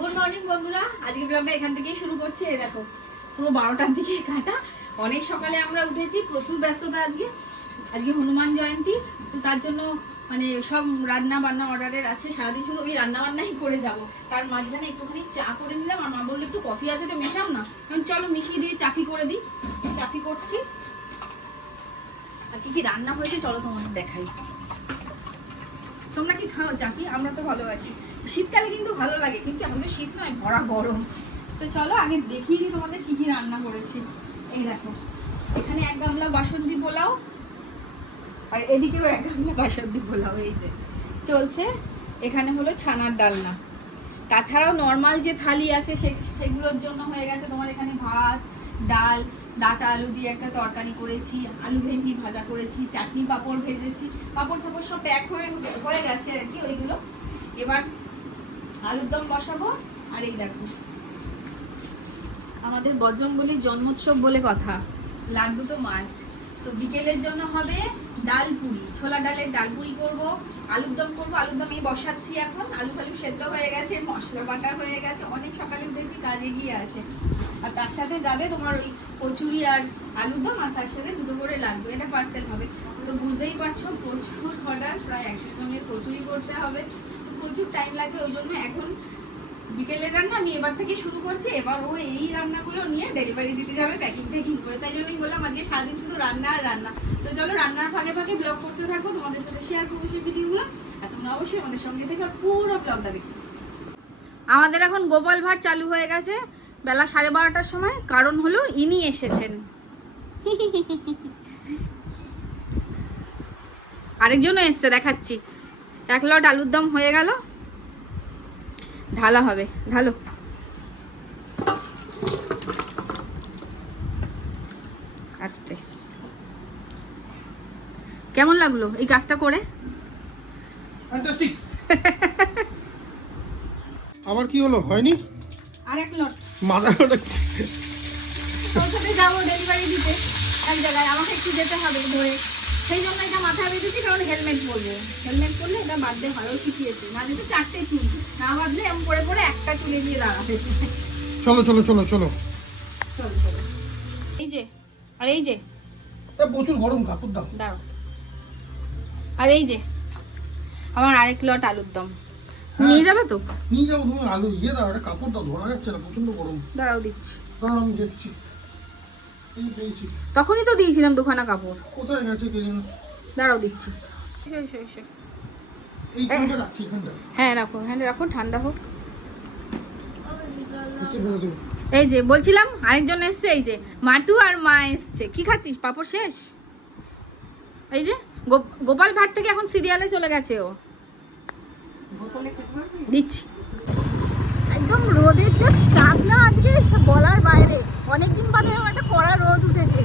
Good morning বন্ধুরা, আজকে ব্লগটা এখান থেকেই শুরু করছি। এই দেখো পুরো 12টার দিকে কাটা। অনেক সকালে আমরা উঠেছি, প্রচুর ব্যস্ততা আজকে। আজকে হনুমান জয়ন্তী, তো তার জন্য মানে সব রান্না বান্না অর্ডারের আছে। সারাদিন শুধু আমি রান্না বান্নাই করে যাব। তার মাঝখানে একটুখানি চা করে নিলাম, আর মা বললো একটু কফি আছে তো মেশাও না। আমি চলো মিশিয়ে দিয়ে চাফি করে দিই। চাফি করছি। আর কি কি রান্না হয়েছে চলো তোমাদের দেখাই। তোমরা কি খাও চাফি? আমরা তো ভালোবাসি। শীতকালে কিন্তু ভালো লাগে, কিন্তু এখন তো শীত নয়, ভরা গরম। তো চলো আগে দেখিয়ে দিই তোমাদের কি কি রান্না করেছি। এই দেখো, এখানে 1 গামলা বাসন্তী পোলাও, আর এদিকেও 1 গামলা বাসন্তী পোলাও এই যে চলছে। এখানে হলো ছানার ডালনা। তাছাড়াও নর্মাল যে থালি আছে সেগুলোর জন্য হয়ে গেছে তোমার এখানে ভাত, ডাল, ডাটা আলু দিয়ে একটা তরকারি করেছি, আলু ভেন্ডি ভাজা করেছি, চাটনি পাঁপড় ভেজেছি। পাঁপড় টাপড় সব প্যাক হয়ে গেছে আর কি ওইগুলো। এবার আলুর দম বসাবো। আর এই দেখো আমাদের বজরংবলীর জন্মোৎসব বলে কথা, লাড্ডু তো মাস্ট। তো বিকেলের জন্য হবে ডাল পুরি, ছোলা ডালের ডাল পুরি করবো, আলুর দম করবো। আলুর দম এই বসাচ্ছি এখন। আলু ফালু সেদ্ধ হয়ে গেছে, মশলা বাটা হয়ে গেছে, অনেক সকালে উঠেছি, কাজে গিয়ে আছে। আর তার সাথে যাবে তোমার ওই কচুরি আর আলুর দম, আর তার সাথে 2 করে লাড্ডু। এটা পার্সেল হবে। তো বুঝতেই পারছো প্রচুর অর্ডার, প্রায় 100 জনের কচুরি করতে হবে, প্রচুর টাইম লাগবে। ওই জন্য এখন বিকেলের রান্না আমি এবার থেকে শুরু করছি। এবার ও এই রান্নাগুলো নিয়ে ডেলিভারি দিতে যাবে প্যাকিং ট্যাকিং করে। তাই জন্যই বললাম আজকে সারাদিন শুধু রান্না আর রান্না। তো চলো রান্নার ফাঁকে ফাঁকে ব্লগ করতে থাকবো, তোমাদের সাথে শেয়ার করবো সেই ভিডিওগুলো। আর তোমরা অবশ্যই আমাদের সঙ্গে থেকে পুরো ব্লগটা দেখো। আমাদের এখন গোপাল ভাঁড় চালু হয়ে গেছে বেলা 12:30টার সময়, কারণ হলো ইনি এসেছেন। আরেকজনও এসছে, দেখাচ্ছি। 1 লট আলুর দম হয়ে গেল, ঢালা হবে। ঢালো। আস্তে। কেমন লাগলো এই কাজটা করে? ফ্যান্টাস্টিক। আবার কি হলো, হয়নি? আর 1 লট মাথাটা তোর সাথে যাবো ডেলিভারি দিতে এক জায়গায়, আমাকে একটু যেতে হবে ধরে। সেই জন্য এটা মাথায় বেঁধেছি, কারণ হেলমেট পরবো। হেলমেট পরলে এটা বাঁধতে ভালো শিখিয়েছে। মাঝে তো 4টে চুল, না বাঁধলে এমন করে করে একটা চুলে গিয়ে দাঁড়াবে। চলো চলো চলো চলো চলো চলো। এই যে, আর এই যে প্রচুর গরম, কাপড় দাও। দাঁড়াও। আর এই যে আমার 1 লট আলুর দম নিয়ে যাবে তো? নিয়ে যাবো। তুমি আলু দাও, একটা কাপড় দাও, ধরা যাচ্ছে না, প্রচন্ড গরম। দাঁড়াও দিচ্ছি। দাঁড়াও আমি দেখছি। এই পেয়েছি। তখনই তো দিয়েছিলাম 2খানা কাপড়। কোথায় গেছে কে জানে। দাঁড়াও দিচ্ছি। এসো এসো এসো। এইখানটা রাখছি, এখানটা। হ্যাঁ রাখো, হ্যাঁ রাখো, ঠান্ডা হোক। এসে বলে দেবো। এই যে বলছিলাম আরেকজন এসছে, এই যে মাটু আর মা এসছে। কি খাচ্ছিস? পাপড় শেষ? এই যে গোপাল ভাট থেকে এখন সিরিয়ালে চলে গেছে ও। দিচ্ছি। একদম রোদের যে তাপ না আজকে বলার বাইরে। অনেকদিন বাদে এরকম একটা কড়া রোদ উঠেছে।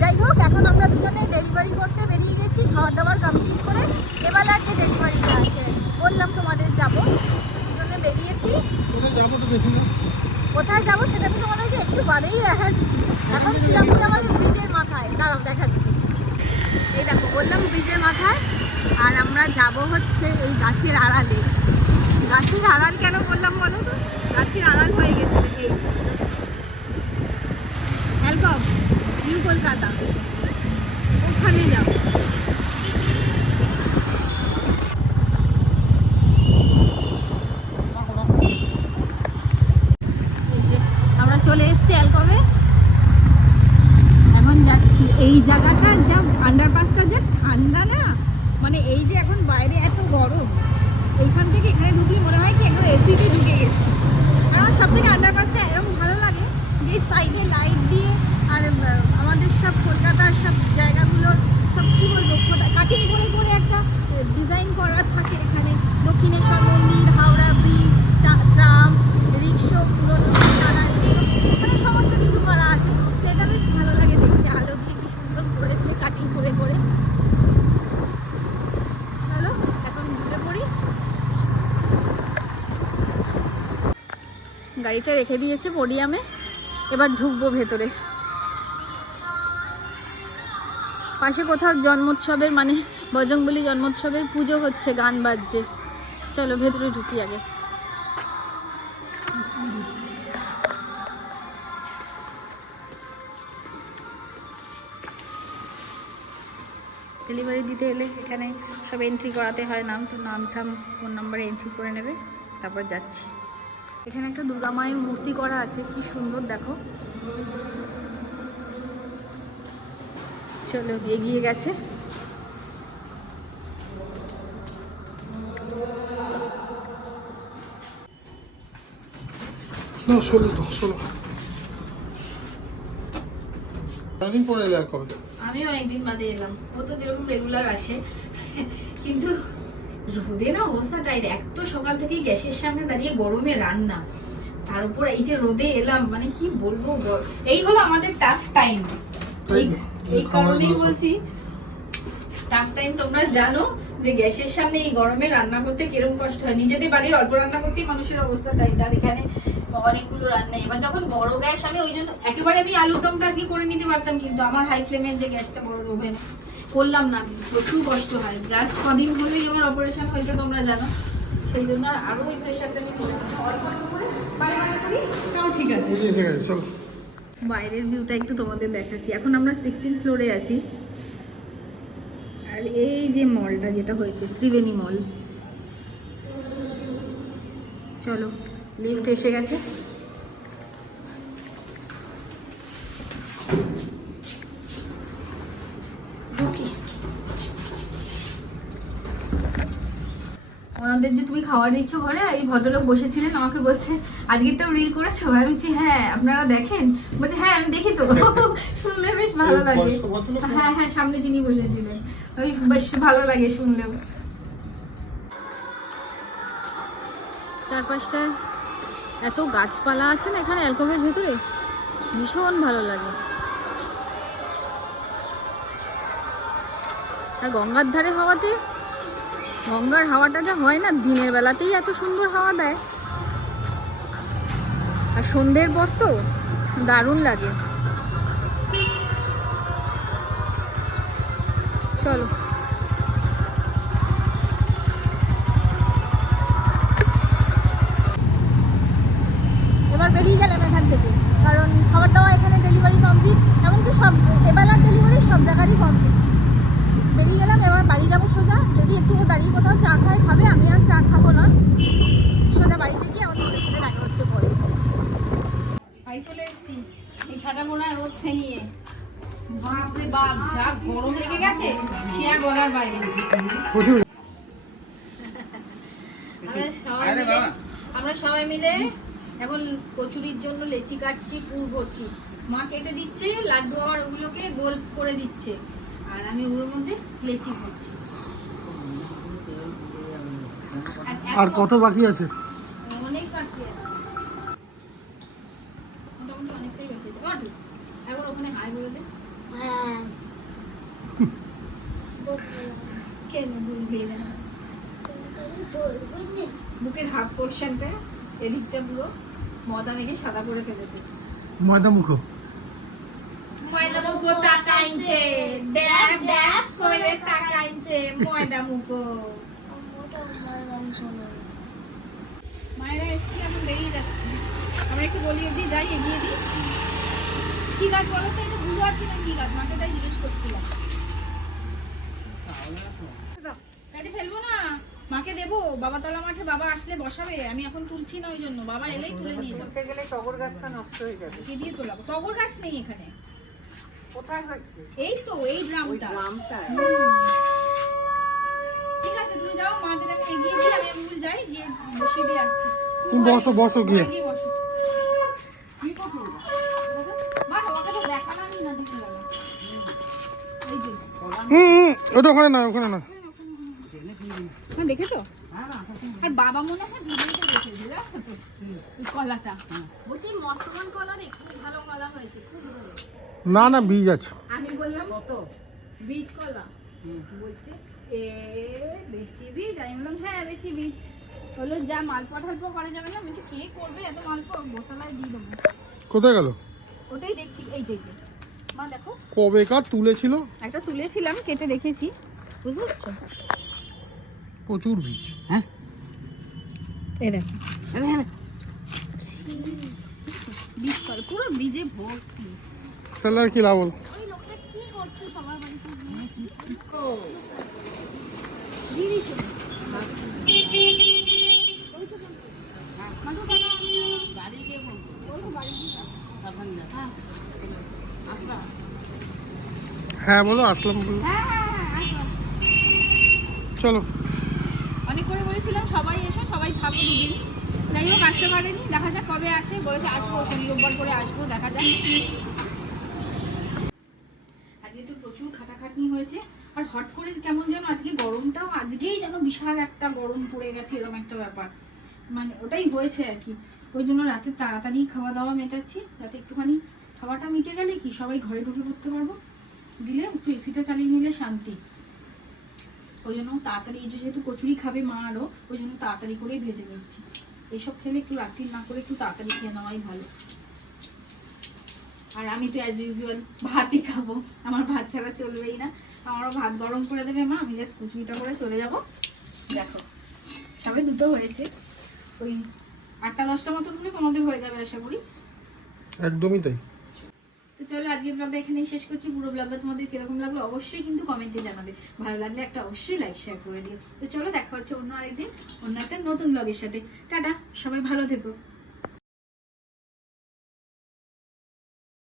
যাই হোক, এখন আমরা দুজনে ডেলিভারি করতে বেরিয়ে গেছি, খাওয়া দাওয়ার কমপ্লিট করে। এবার যে ডেলিভারিটা আছে বললাম তোমাদের যাবো, দুজনে বেরিয়েছি। কোথায় যাবো তো দেখি না। কোথায় যাবো সেটা আমি তোমাদেরকে একটু বাদেই দেখাচ্ছি। এখন শ্রীরামপুর আমাদের ব্রিজের মাথায়, দাঁড়াও দেখাচ্ছি। এই দেখো বললাম ব্রিজের মাথায়, আর আমরা যাব হচ্ছে এই গাছের আড়ালে। গাছের আড়াল কেন বললাম বলো তো? গাছের আড়াল হয়ে গেছে এই হেলকপ নিউ কলকাতা, ওখানে যাবো। এই যে আমরা চলে এসেছি অ্যালকবে, এখন যাচ্ছি। এই জায়গাটা যা আন্ডারপাসটা যা ঠান্ডা না, মানে এই যে এখন বাইরে এত গরম, এইখান থেকে এখানে ঢুকলে মনে হয় কি একদম এসিতে ঢুকে গেছি। কারণ সব থেকে আন্ডারপাসে এরকম ভালো লাগে যে সাইডে লাইট দিয়ে, আর আমাদের সব কলকাতার সব জায়গাগুলোর সব কী বলবো কাটিং করে করে একটা ডিজাইন করা থাকে এখানে। দক্ষিণেশ্বর মন্দির, হাওড়া ব্রিজ, ট্রাম, রিক্সো, পুরোনো চালা রিক্সো, মানে সমস্ত কিছু করা আছে। এটা বেশ ভালো লাগে দেখতে, আলো দিয়ে কি সুন্দর করেছে কাটিং করে করে। চলো এখন ঢুকে পড়ি। গাড়িটা রেখে দিয়েছে পোডিয়ামে, এবার ঢুকবো ভেতরে। পাশে কোথাও জন্মোৎসবের মানে বজরংবলী জন্মোৎসবের পুজো হচ্ছে, গান বাজছে। চলো ভেতরে ঢুকি আগে। ডেলিভারি দিতে এলে এখানে সব এন্ট্রি করাতে হয় নাম, তো নাম ঠাম ফোন নাম্বারে এন্ট্রি করে নেবে, তারপর যাচ্ছি। এখানে একটা দুর্গা মায়ের মূর্তি করা আছে, কি সুন্দর দেখো। চলো এগিয়ে গেছে। কদিন পরে এলে আর কবে? আমিও অনেকদিন বাদে এলাম। ও তো যেরকম রেগুলার আসে, কিন্তু রোদে না অবস্থাটাই, এক তো সকাল থেকেই গ্যাসের সামনে দাঁড়িয়ে গরমে রান্না, তার উপর এই যে রোদে এলাম, মানে কি বলবো, এই হলো আমাদের টাফ টাইম। এই কারণেই বলছি টাফ টাইম। তোমরা জানো যে গ্যাসের সামনে এই গরমে রান্না করতে কিরকম কষ্ট হয়। নিজেদের বাড়ির অল্প রান্না করতেই মানুষের অবস্থা তাই, তার এখানে অনেকগুলো রান্না। এবার যখন বড় গ্যাস, আমি ওই জন্য একেবারে আমি আলুর দমটা আজকে করে নিতে পারতাম, কিন্তু আমার হাই ফ্লেমের যে গ্যাসটা বড় ওভেন করলাম না, প্রচুর কষ্ট হয়। জাস্ট কদিন হলেই আমার অপারেশন হয়েছে, তোমরা জানো, সেই জন্য আরো ওই প্রেশারটা আমি অল্প অল্প করে বাড়ি করি, তাও ঠিক আছে। বাইরের ভিউটা একটু তোমাদের দেখাচ্ছি। এখন আমরা 16 ফ্লোরে আছি, আর এই যে মলটা যেটা হয়েছে ত্রিবেণী মল। চলো লিফট এসে গেছে। ঢুকি। ওনাদের যে তুমি খাবার দিচ্ছ ঘরে, এই ভদ্রলোক বসেছিলেন, আমাকে বলছে আজকেরটাও রিল করেছো? আমি বলছি হ্যাঁ, আপনারা দেখেন? বলছে হ্যাঁ আমি দেখি তো। শুনলে বেশ ভালো লাগে। হ্যাঁ হ্যাঁ, সামনে যিনি বসেছিলেন, ওই বেশ ভালো লাগে শুনলেও। চারপাশটা এত গাছপালা আছে না এখানে অ্যালকোভের ভেতরে, ভীষণ ভালো লাগে। আর গঙ্গার ধারে হওয়াতে, গঙ্গার হাওয়াটা যা হয় না দিনের বেলাতেই এত সুন্দর হাওয়া দেয়, আর সন্ধ্যের পর তো দারুণ লাগে। চলো এবার বেরিয়ে গেলাম এখান থেকে, কারণ খাবার দাওয়া এখানে ডেলিভারি কমপ্লিট, এমনকি সব এবেলার ডেলিভারি সব জায়গারই কমপ্লিট। বেরিয়ে গেলাম, এবার বাড়ি যাবো সোজা। যদি একটু দাঁড়িয়ে কোথাও চা খাবে, আমি আর চা খাবো না, সোজা বাড়িতে গিয়ে আমার তোমাদের সাথে দেখা হচ্ছে পরে। বাড়ি চলে এসেছি এই ছাটা মোড়া রোদ ঠেনিয়ে। বাপরে বাপ, যা গরম লেগে গেছে সে আর বলার বাইরে। আমরা সবাই মিলে এখন কচুরির জন্য লেচি কাটছি, পুর ভরছি। মা কেটে দিচ্ছে, লাড্ডু আমার ওগুলোকে গোল করে দিচ্ছে, আর আমি ওগুলোর মধ্যে লেচি ভরছি। আর কত বাকি আছে? অনেক বাকি আছে, মোটামুটি অনেকটাই বাকি আছে। এখন ওখানে হাই বলে দে। হ্যাঁ কেন বলবি না? বুকের হাফ পোর্শনটা এদিকটা পুরো ময়দা মেখে সাদা করে ফেলেছে। ময়দা মুখো, ময়দা মুখো তাকাইছে, ড্যাব ড্যাব করে তাকাইছে ময়দা মুখো। মায়েরা এসছি, এখন বেরিয়ে যাচ্ছি। আমরা একটু বলি অব্দি যাই, এগিয়ে দিই। কি গাছ বলো তো? এটা বুঝতে পারছিলাম কি গাছ, মাকে তাই জিজ্ঞেস করছিলাম। কাটে ফেলবো না, মাকে দেবো। বাবাতলা মাঠে বাবা আসলে বসাবে, আমি এখন তুলছি না, ওই জন্য বাবা এলেই তুলে নিয়ে যাবো। গেলে টগর গাছটা নষ্ট হয়ে যাবে। কি দিয়ে তোলাবো? টগর গাছ নেই এখানে। কোথায় হচ্ছে? এই তো এই ড্রামটা। ঠিক আছে তুমি যাও, মাদের আমি এগিয়ে দিই, আমি এমনি যাই, গিয়ে বসিয়ে দিয়ে আসছি। তুমি বসো বসো গিয়ে। বসো। কি করছো? মা তোমাকে তো দেখালামই না, দেখে গেলাম। এই যে ওটা ওখানে না, ওখানে না। হ্যাঁ দেখেছো? আর বাবা মনে হয় ভিডিওতে দেখেছে, দেখো তো কলাটা। বলছি বর্তমান কলারে খুব ভালো কলা হয়েছে, খুব ভালো। না না, বীজ আছে। আমি বললাম কত বীজ কলা, বলছে এ বেশি বীজ। আমি বললাম হ্যাঁ বেশি বীজ। হলো যা মালপোয়া ঠালপোয়া করা যাবে না। বলছে কে করবে এত মালপোয়া, মশলায় দিয়ে দেবো। কোথায় গেল? ওটাই দেখছি, এই যে মা দেখো কবেকার তুলেছিল, একটা তুলেছিলাম, কেটে দেখেছি, বুঝতে পারছো? প্রচুর বীজ। হ্যাঁ এই দেখো বীজ কলা, পুরো বীজে ভর্তি। তাহলে আর কি লাভ হলো? ওই লোকটা কি করছে সবার বাড়িতে? হ্যাঁ বলো, আসলাম বলো। চলো। অনেক করে বলেছিলাম সবাই এসো, সবাই থাকো দুদিন, যাই হোক আসতে পারেনি, দেখা যাক কবে আসে। বলেছে আসবো শনি রোববার করে আসবো, দেখা যাক। আজকে তো প্রচুর খাটাখাটনি হয়েছে, আর হট করে কেমন যেন আজকে গরমটাও আজকেই যেন বিশাল একটা গরম পড়ে গেছে, এরকম একটা ব্যাপার। মানে ওটাই হয়েছে আর কি। ওই জন্য রাতে তাড়াতাড়ি খাওয়া দাওয়া মেটাচ্ছি, যাতে একটুখানি খাওয়াটা মিটে গেলে কি সবাই ঘরে ঢুকে পড়তে পারবো, দিলে একটু এসিটা চালিয়ে নিলে শান্তি। ওই জন্য তাড়াতাড়ি, যেহেতু কচুরি খাবে মা আরও, ওই জন্য তাড়াতাড়ি করেই ভেজে নিচ্ছি। এইসব খেলে একটু রাত্রি না করে একটু তাড়াতাড়ি খেয়ে নেওয়াই ভালো। আর আমি তো অ্যাজ ইউজুয়াল ভাতই খাবো, আমার ভাত ছাড়া চলবেই না। আমারও ভাত গরম করে দেবে মা, আমি জাস্ট কুচুরিটা করে চলে যাব। দেখো সবে দুটো হয়েছে, ওই 8টা-10টা মতো হলে তোমাদের হয়ে যাবে আশা করি। একদমই তাই। তো চলো আজকের ব্লগটা এখানেই শেষ করছি। পুরো ব্লগটা তোমাদের কিরকম লাগলো অবশ্যই কিন্তু কমেন্টে জানাবে, ভালো লাগলে একটা অবশ্যই লাইক শেয়ার করে দিও। তো চলো দেখা হচ্ছে অন্য আরেকদিন অন্য একটা নতুন ব্লগের সাথে। টাটা, সবাই ভালো থেকো।